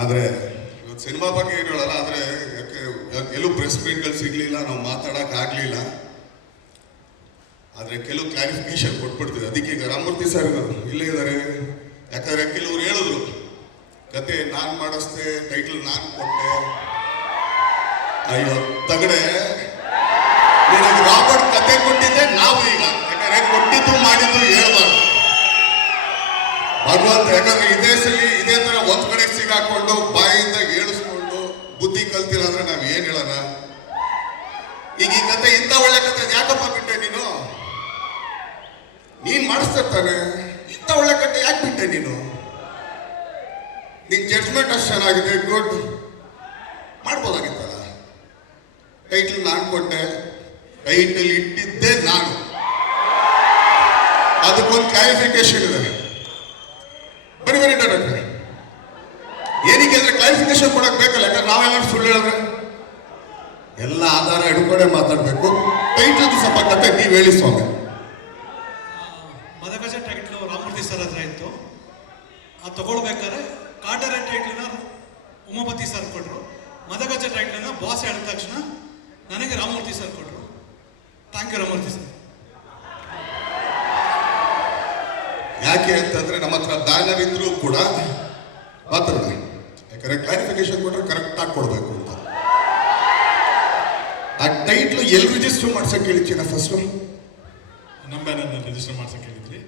ಆದರೆ ಇವತ್ತು ಸಿನಿಮಾ ಬಗ್ಗೆ ಏನು ಹೇಳಲ್ಲ, ಆದರೆ ಎಲ್ಲೂ ಪ್ರೆಸ್ ಮೀಟ್ಗಳು ಸಿಗಲಿಲ್ಲ, ನಾವು ಮಾತಾಡೋಕ್ಕಾಗಲಿಲ್ಲ ಆದರೆ ಕೆಲವು ಕ್ಲಾರಿಫಿಕೇಶನ್ ಕೊಟ್ಬಿಡ್ತೀವಿ. ಅದಕ್ಕೆ ರಾಮಮೂರ್ತಿ ಸರ್ ಇಲ್ಲೇ ಇದ್ದಾರೆ ಯಾಕಂದ್ರೆ ಕೆಲವ್ರು ಹೇಳಿದ್ರು, ಕತೆ ನಾನು ಮಾಡಿಸ್ದೆ ಟೈಟಲ್ ನಾನು ಕೊಟ್ಟೆ. ಅಯ್ಯೋ, ತಗಡೆ. ನಿನಗೆ ರಾಬರ್ಟ್ ಕತೆ ಕೊಟ್ಟಿದ್ದೆ, ನಾವು ಈಗ. ಯಾಕಂದ್ರೆ ಕೊಟ್ಟಿದ್ದು, ಮಾಡಿದ್ದು, ಹೇಳ್ಬಾರ್ದು. ಭಗವಂತ, ಯಾಕಂದ್ರೆ ಇದೇ ಸಲಿ ಇದೇ ತರ ಒಂದ್ ಕಡೆ ಸಿಗಾಕೊಂಡು ಬಾಯಿಂದ ಏಳಿಸ್ಕೊಂಡು ಬುದ್ಧಿ ಕಲ್ತಿಲ್ಲ ಅಂದ್ರೆ ನಾವ್ ಏನ್ ಹೇಳೋಣ? ಈಗ ಈ ಕತೆ ಇಂಥ ಒಳ್ಳೆ ಕತೆ ಯಾಕಪ್ಪ ಬಿಟ್ಟೆ ನೀನು? ನೀನ್ ಮಾಡಿಸ್ತಿರ್ತಾನೆ ಇಂಥ ಒಳ್ಳೆ ಕತೆ ಯಾಕೆ ಬಿಟ್ಟೆ ನೀನು? ನಿನ್ ಜಡ್ಜ್ಮೆಂಟ್ ಅಷ್ಟು ಚೆನ್ನಾಗಿದೆ ಗುಡ್ ಮಾಡ್ಬೋದಾಗಿತ್ತಲ್ಲ? ಟೈಟಲ್ ನಾನು ಕೊಟ್ಟೆ ಟೈಟಲ್ ಇಟ್ಟಿದ್ದೆ ನಾನು. ಅದಕ್ಕೊಂದು ಕ್ಲಾರಿಫಿಕೇಶನ್ ಇದೆ. ಬನ್ನಿ ಬನ್ನಿ ಡೈರೆಕ್ಟರ್ ಕ್ಲಾರಿಫಿಕೇಶನ್ ಕೊಡಕ್ ಬೇಕಲ್ಲ ಯಾಕಂದ್ರೆ ನಾವೇನಾದ್ರು ಸುಳ್ಳು ಹೇಳಿದ್ರೆ. ಎಲ್ಲ ಆಧಾರ ಹಿಡ್ಕೊಂಡೆ ಮಾತಾಡಬೇಕು. ಟೈಟಲ್ ಸ್ವಲ್ಪ ಕತೆ ನೀವು ಹೇಳಿ ಸ್ವಾಮಿ. ಮದಗಜ ಟೈಟ್ಲು ರಾಮಮೂರ್ತಿ ಸರ್ ಹತ್ರ ಇತ್ತು. ಅದು ತಗೊಳ್ಬೇಕಾದ್ರೆ ಕಾಟರ ಟೈಟ್ಲನ್ನ ಉಮಾಪತಿ ಸರ್ ಕೊಟ್ಟರು ಮದಗಜ ಟೈಟ್ಲನ್ನ ಬಾಸ್ ಹೇಳಿದ ತಕ್ಷಣ ನನಗೆ ರಾಮಮೂರ್ತಿ ಸರ್ ಕೊಟ್ಟರು ಥ್ಯಾಂಕ್ ಯು ರಾಮೂರ್ತಿ ಸರ್. ಯಾಕೆ ಅಂತಂದ್ರೆ ನಮ್ಮ ಹತ್ರ ಬ್ಯಾನರ್ ಇದ್ರೂ ಕೂಡ ಮಾತಾಡೋಣ ಯಾಕಂದ್ರೆ ಕ್ಲಾರಿಫಿಕೇಶನ್ ಕೊಟ್ಟರೆ ಕರೆಕ್ಟ್ ಆಗಿ ಕೊಡ್ಬೇಕು ಅಂತ. ಆ ಟೈಟ್ಲು ಎಲ್ಲಿ ರಿಜಿಸ್ಟರ್ ಮಾಡ್ಸಕ್ ಹೇಳಿದ್ದೀನ ಫಸ್ಟ್ ನಮ್ಮ ಬ್ಯಾನರ್ನಲ್ಲಿ ರಿಜಿಸ್ಟರ್ ಮಾಡ್ಸಕ್ಕೆ ಹೇಳಿದ್ವಿ.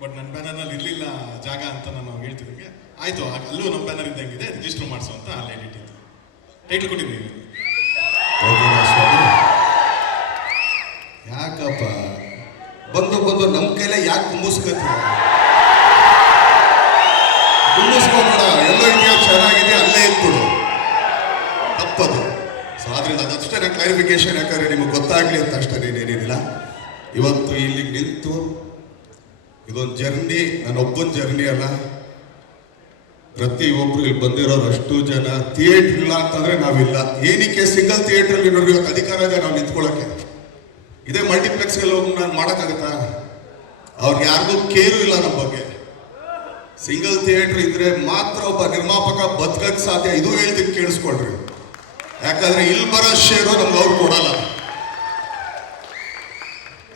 ಬಟ್ ನನ್ನ ಬ್ಯಾನರ್ನಲ್ಲಿ ಇರಲಿಲ್ಲ ಜಾಗ ಅಂತ ನಾನು ಹೇಳ್ತಿದ್ದೆ ಆಯ್ತು ಆಯಿತು ಅಲ್ಲೂ ನಮ್ಮ ಬ್ಯಾನರ್ ಇದ್ದಂಗಿದೆ ರಿಜಿಸ್ಟರ್ ಮಾಡಿಸು ಅಂತ ಅಲ್ಲಿ ಹೇಳಿಟ್ಟಿದ್ದು ಟೈಟ್ಲ್ ಕೊಟ್ಟಿದ್ದೀವಿ ಯಾಕಪ್ಪ? ಬಂದು ಬಂದು ನಮ್ಮ ಕೈಲೇ ಯಾಕೆ ಕುಂಬಿಸ್ಕೋತೀವಿ ಕುಂಬಿಸ್ಕೋಬೇಡ ಎಲ್ಲೋ ಇದೆಯೋ ಚೆನ್ನಾಗಿದೆ ಅಲ್ಲೇ ಇಟ್ಬಿಡು ತಪ್ಪದು ಸೊ ಆದ್ರಿಂದ ಅದಷ್ಟೇ ನಾನು ಕ್ಲಾರಿಫಿಕೇಶನ್ ಯಾಕಂದ್ರೆ ನಿಮಗೆ ಗೊತ್ತಾಗ್ಲಿ ಅಂತ ಅಷ್ಟೇ ಏನೇನಿಲ್ಲ ಇವತ್ತು ಇಲ್ಲಿ ನಿಂತು ಇದೊಂದು ಜರ್ನಿ ನನ್ನೊಬ್ಬನ ಜರ್ನಿ ಅಲ್ಲ. ಪ್ರತಿಯೊಬ್ಬರು ಇಲ್ಲಿ ಬಂದಿರೋರು ಅಷ್ಟು ಜನ ಥಿಯೇಟರ್ ಇಲ್ಲ ಅಂತಂದ್ರೆ ನಾವಿಲ್ಲ. ಏನಕ್ಕೆ ಸಿಂಗಲ್ ಥಿಯೇಟರ್ ಇರೋರು ಇವತ್ತು ಅಧಿಕಾರ ಇದೆ ನಾವು ನಿಂತ್ಕೊಳ್ಳೋಕೆ ಇದೇ ಮಲ್ಟಿಪ್ಲೆಕ್ಸ್ ಎಲ್ಲ ಹೋಗಿ ನಾನು ಮಾಡೋಕ್ಕಾಗತ್ತಾ? ಅವ್ರಿಗೆ ಯಾರಿಗೂ ಕೇರು ಇಲ್ಲ ನಮ್ಮ ಬಗ್ಗೆ. ಸಿಂಗಲ್ ಥಿಯೇಟರ್ ಇದ್ರೆ ಮಾತ್ರ ಒಬ್ಬ ನಿರ್ಮಾಪಕ ಬದುಕಕ್ಕೆ ಸಾಧ್ಯ. ಇದು ಹೇಳ್ತೀನಿ ಕೇಳಿಸ್ಕೊಳ್ರಿ. ಯಾಕಂದ್ರೆ ಇಲ್ಲಿ ಬರೋ ಶೇರು ನಮ್ಗೆ ಅವ್ರು ಕೊಡಲ್ಲ.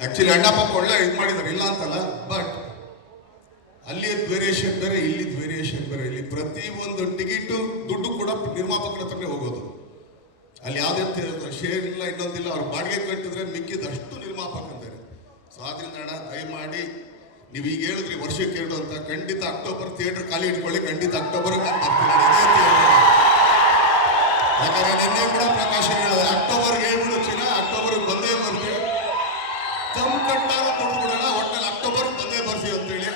ಆಕ್ಚುಲಿ ಅಣ್ಣಪ್ಪ ಒಳ್ಳೆ ಇದು ಮಾಡಿದಾರೆ ಇಲ್ಲ ಅಂತಲ್ಲ ಬಟ್ ಅಲ್ಲಿ ವೇರಿಯೇಷನ್ ಬೇರೆ, ಇಲ್ಲಿ ವೇರಿಯೇಷನ್ ಬೇರೆ. ಇಲ್ಲಿ ಪ್ರತಿ ಒಂದು ಟಿಕೆಟ್ ದುಡ್ಡು ಕೂಡ ನಿರ್ಮಾಪಕರ ಹತ್ರನೇ ಹೋಗೋದು. ಅಲ್ಲಿ ಯಾವುದೇ ಶೇರ್ ಇಲ್ಲ ಇನ್ನೊಂದಿಲ್ಲ ಅವ್ರು ಬಾಡಿಗೆ ಕಟ್ಟಿದ್ರೆ ಮಿಕ್ಕಿದಷ್ಟು ನಿರ್ಮಾಪಕಂತಾರೆ ಸೊ ಆದ್ರಿಂದ ಅಣ್ಣ, ದಯಮಾಡಿ ನೀವು ಈಗ ಹೇಳಿದ್ರಿ ವರ್ಷಕ್ಕೆ ಎರಡು ಅಂತ. ಖಂಡಿತ ಅಕ್ಟೋಬರ್ ಥಿಯೇಟರ್ ಖಾಲಿ ಇಟ್ಕೊಳ್ಳಿ, ಖಂಡಿತ ಅಕ್ಟೋಬರ್ ನಾನು ಯಾಕಂದ್ರೆ ನಿನ್ನೆ ಕೂಡ ಪ್ರಕಾಶ್ ಹೇಳಿದೆ ಅಕ್ಟೋಬರ್ಗೆ ಹೇಳ್ಬಿಡು ಚಿನ್ನ ಅಕ್ಟೋಬರ್ ಬಂದೇ ಬರ್ತೀವಿ ತಮ್ಮ ಕಟ್ಟಾಗ ದುಡ್ಡು ಬಿಡೋಣ ಒಟ್ಟಲ್ಲಿ ಅಕ್ಟೋಬರ್ ಬಂದೇ ಬರ್ತೀವಿ ಅಂತೇಳಿ.